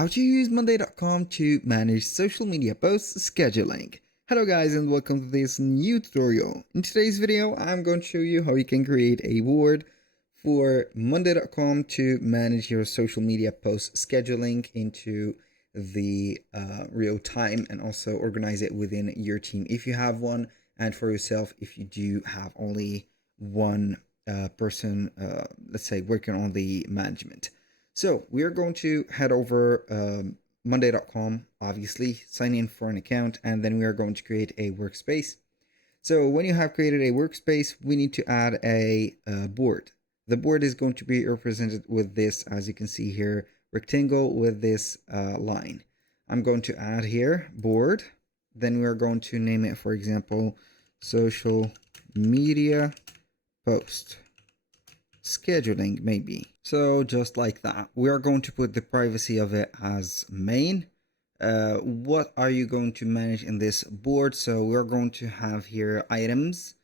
How to use Monday.com to manage social media posts scheduling. Hello guys and welcome to this new tutorial. In today's video, I'm going to show you how you can create a board for Monday.com to manage your social media post scheduling into the real time and also organize it within your team if you have one, and for yourself if you do have only one person, let's say, working on the management. So we are going to head over Monday.com, obviously, sign in for an account, and then we are going to create a workspace. So when you have created a workspace, we need to add a board. The board is going to be represented with this, as you can see here, rectangle with this line. I'm going to add here board. Then we are going to name it, for example, social media post scheduling, maybe. So just like that, we are going to put the privacy of it as main. What are you going to manage in this board? So we're going to have here items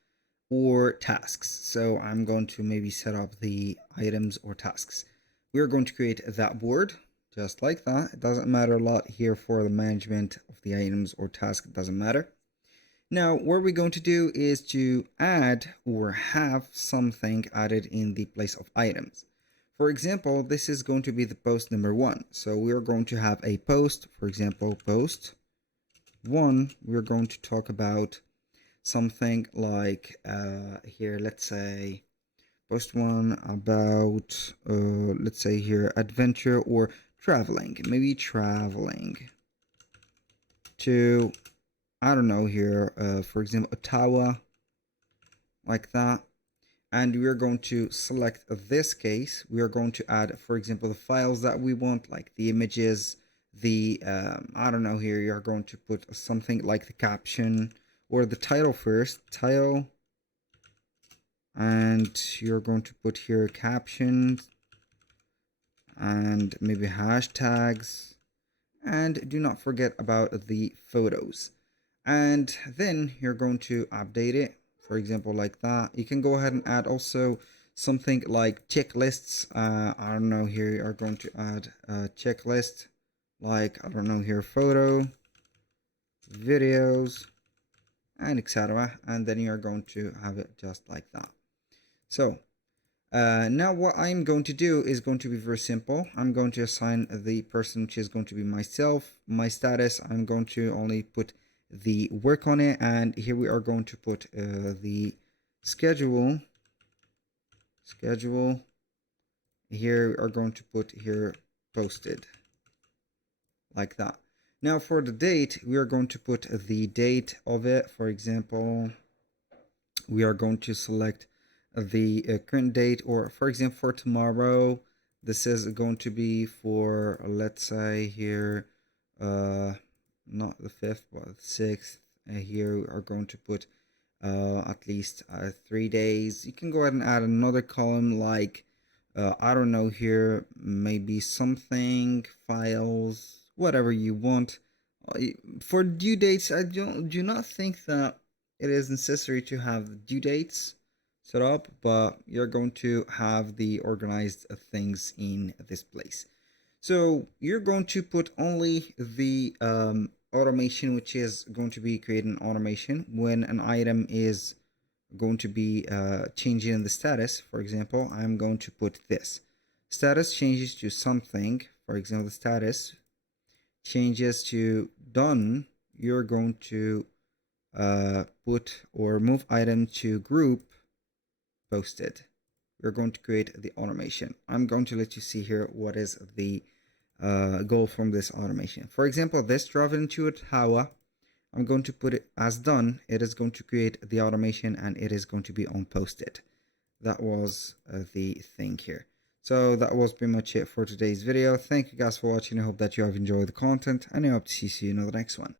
or tasks. So I'm going to maybe set up the items or tasks. We're going to create that board just like that. It doesn't matter a lot here for the management of the items or task. It doesn't matter. Now, what we're going to do is to add or have something added in the place of items. For example, this is going to be the post number 1. So we're going to have a post, for example, post 1. We're going to talk about something like here, let's say post 1 about, let's say here, adventure or traveling, maybe traveling to, I don't know here, for example, Ottawa, like that. And we are going to select this case. We are going to add, for example, the files that we want, like the images, the, I don't know here, you're going to put something like the caption or the title first, title. And you're going to put here captions and maybe hashtags. And do not forget about the photos. And then you're going to update it, for example, like that. You can go ahead and add also something like checklists. I don't know, here you are going to add a checklist, like, I don't know here, photo, videos, and etc. And then you're going to have it just like that. So now what I'm going to do is going to be very simple. I'm going to assign the person, which is going to be myself. My status, I'm going to only put the work on it, and here we are going to put the schedule. Here we are going to put here posted, like that. Now for the date, we are going to put the date of it. For example, we are going to select the current date, or for example for tomorrow, this is going to be for, let's say here, not the 5th but the 6th. Here we are going to put at least 3 days. You can go ahead and add another column like I don't know here, maybe something, files, whatever you want. For due dates, I do not think that it is necessary to have due dates set up, but you're going to have the organized things in this place. So you're going to put only the automation, which is going to be creating automation when an item is going to be changing in the status. For example, I'm going to put this status changes to something. For example, the status changes to done. You're going to put or move item to group posted. We're going to create the automation. I'm going to let you see here what is the goal from this automation. For example, this traveling to Ottawa, I'm going to put it as done. It is going to create the automation and it is going to be on posted. That was the thing here. So that was pretty much it for today's video. Thank you guys for watching. I hope that you have enjoyed the content, and I hope to see you in the next one.